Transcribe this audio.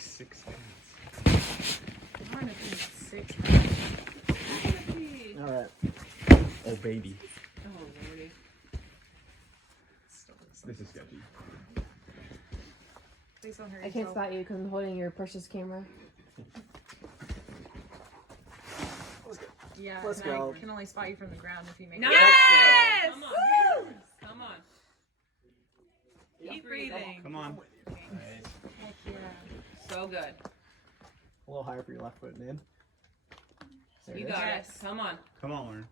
6 hands. I want to think 6. All right. Oh, baby. Oh, lordy. This is sketchy. Please don't hurt I can't yourself. spot you because I'm holding your precious camera. Yeah, Let's and go. I can only spot you from the ground if you make Nice! it. Yes! Come on. Come on. Keep breathing. Come on. Heck yeah. So good. A little higher for your left foot, man. There You it is. got it. Yes. Come on. Come on, Lauren.